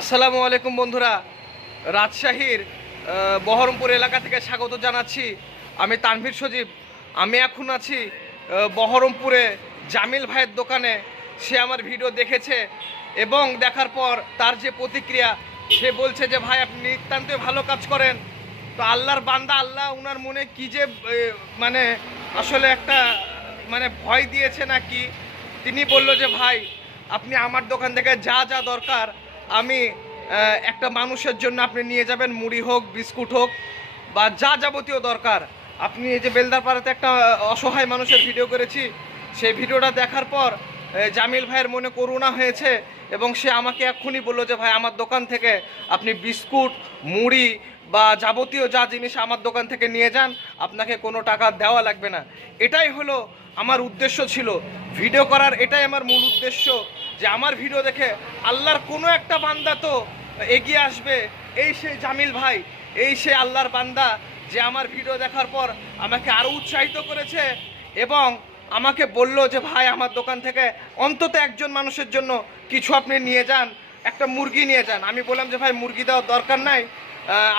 আসসালামু আলাইকুম বন্ধুরা। রাজশাহীর বহরমপুর এলাকা থেকে স্বাগত জানাচ্ছি। আমি তানভীর সজীব। আমি এখন আছি বহরমপুরে জামিল ভাইয়ের দোকানে। সে আমার ভিডিও দেখেছে এবং দেখার পর তার যে প্রতিক্রিয়া, সে বলছে যে, ভাই, আপনি নিতান্তই ভালো কাজ করেন। তো আল্লাহর বান্দা, আল্লাহ ওনার মনে কি যে মানে আসলে একটা মানে ভয় দিয়েছে নাকি? তিনি বলল যে, ভাই, আপনি আমার দোকান থেকে যা যা দরকার আমি একটা মানুষের জন্য আপনি নিয়ে যাবেন মুড়ি হোক, বিস্কুট হোক, বা যা যাবতীয় দরকার। আপনি এই যে বেলদারপাড়াতে একটা অসহায় মানুষের ভিডিও করেছি, সেই ভিডিওটা দেখার পর জামিল ভাইয়ের মনে করুণা হয়েছে এবং সে আমাকে এক্ষুনি বলল যে, ভাই, আমার দোকান থেকে আপনি বিস্কুট, মুড়ি বা যাবতীয় যা জিনিস আমার দোকান থেকে নিয়ে যান, আপনাকে কোনো টাকা দেওয়া লাগবে না। এটাই হলো আমার উদ্দেশ্য ছিল। ভিডিও করার এটাই আমার মূল উদ্দেশ্য। যে আমার ভিডিও দেখে আল্লাহর কোনো একটা বান্দা তো এগিয়ে আসবে। এই সে জামিল ভাই, এই সে আল্লাহর বান্দা যে আমার ভিডিও দেখার পর আমাকে আরও উৎসাহিত করেছে এবং আমাকে বলল যে, ভাই, আমার দোকান থেকে অন্তত একজন মানুষের জন্য কিছু আপনি নিয়ে যান, একটা মুরগি নিয়ে যান। আমি বললাম যে, ভাই, মুরগি দেওয়ার দরকার নাই।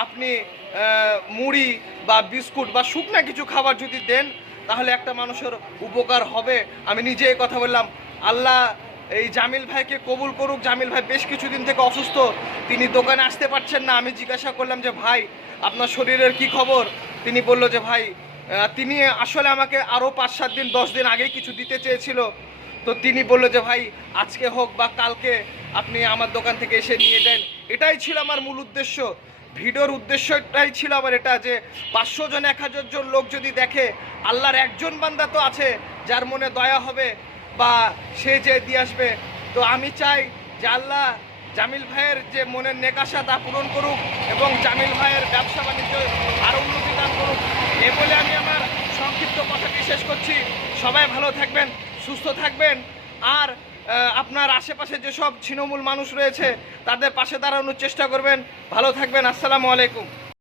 আপনি মুড়ি বা বিস্কুট বা শুকনা কিছু খাবার যদি দেন, তাহলে একটা মানুষের উপকার হবে। আমি নিজে কথা বললাম, আল্লাহ এই জামিল ভাইকে কবুল করুক। জামিল ভাই বেশ কিছুদিন থেকে অসুস্থ। তিনি দোকানে আসতে পারছেন না। আমি জিজ্ঞাসা করলাম যে, ভাই, আপনার শরীরের কি খবর? তিনি বলল যে, ভাই তিনি আসলে আমাকে আরও পাঁচ সাত দিন, দশ দিন আগেই কিছু দিতে চেয়েছিল। তো তিনি বলল যে, ভাই, আজকে হোক বা কালকে আপনি আমার দোকান থেকে এসে নিয়ে যান। এটাই ছিল আমার মূল উদ্দেশ্য। ভিডিওর উদ্দেশ্যটাই ছিল আমার এটা যে, পাঁচশো জন, এক হাজার জন লোক যদি দেখে, আল্লাহর একজন বান্দা তো আছে, যার মনে দয়া হবে বা সে যে দিয়ে আসবে। তো আমি চাই যে আল্লাহ জামিল ভাইয়ের যে মনের নেকাশা তা পূরণ করুক এবং জামিল ভাইয়ের ব্যবসা বাণিজ্য আরও উন্নতি দান করুক। এ বলে আমি আমার সংক্ষিপ্ত কথাটি শেষ করছি। সবাই ভালো থাকবেন, সুস্থ থাকবেন। আর আপনার আশেপাশে যেসব ছিন্নমূল মানুষ রয়েছে, তাদের পাশে দাঁড়ানোর চেষ্টা করবেন। ভালো থাকবেন, আসসালামু আলাইকুম।